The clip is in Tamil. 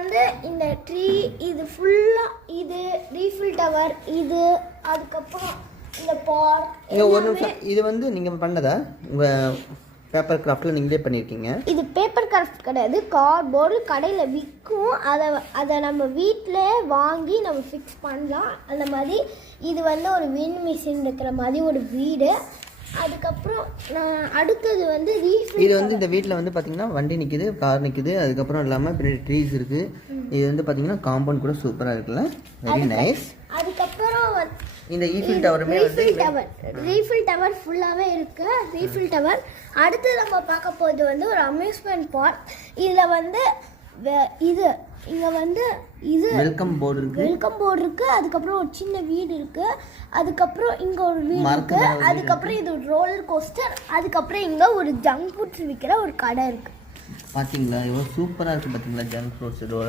வந்து இந்த ட்ரீ இது ஃபுல்லாக இது ரீஃபில் டவர் இது அதுக்கப்புறம் இந்த பால் ஒரு நிமிஷம், இது வந்து நீங்கள் பண்ணதா உங்கள் பேப்பர் கிராஃப்டில் நீங்களே பண்ணியிருக்கீங்க? இது பேப்பர் கிராஃப்ட் கிடையாது, கார்ட்போர்டு கடையில் விற்கும். அதை நம்ம வீட்டில் வாங்கி நம்ம ஃபிக்ஸ் பண்ணலாம். அந்த மாதிரி இது வந்து ஒரு வின் மிஷின் இருக்கிற மாதிரி ஒரு வீடு. அதுக்கப்புறம் அடுத்தது வந்து இது வந்து இந்த வீட்டில் வந்து பார்த்தீங்கன்னா வண்டி நிற்குது, கார் நிற்குது, அதுக்கப்புறம் இல்லாமல் பின்னாடி ட்ரீஸ் இருக்குது. இது வந்து பார்த்தீங்கன்னா காம்பவுண்ட் கூட சூப்பராக இருக்குல்ல, வெரி நைஸ். அதுக்கப்புறம் இந்த ஈஃபில் டவருமே வந்து ரீஃபில் டவர் ஃபுல்லாகவே இருக்குது. ரீஃபில் டவர் அடுத்து நம்ம பார்க்க போகிறது வந்து ஒரு அம்யூஸ்மெண்ட் பார்க். இதில் வந்து இது இங்கே வந்து இது வெல்கம் போர்டு இருக்குது. அதுக்கப்புறம் ஒரு சின்ன வீடு இருக்குது. அதுக்கப்புறம் இங்கே ஒரு வீடு இருக்குது. அதுக்கப்புறம் இது ஒரு ரோலர் கோஸ்டர். அதுக்கப்புறம் இங்கே ஒரு ஜங்க் ஃபுட்ஸ் விற்கிற ஒரு கடை இருக்குது. பார்த்தீங்களா, எவ்வளோ சூப்பராக இருக்குது பார்த்தீங்களா ஜங்க் ஃபுட்ஸ்.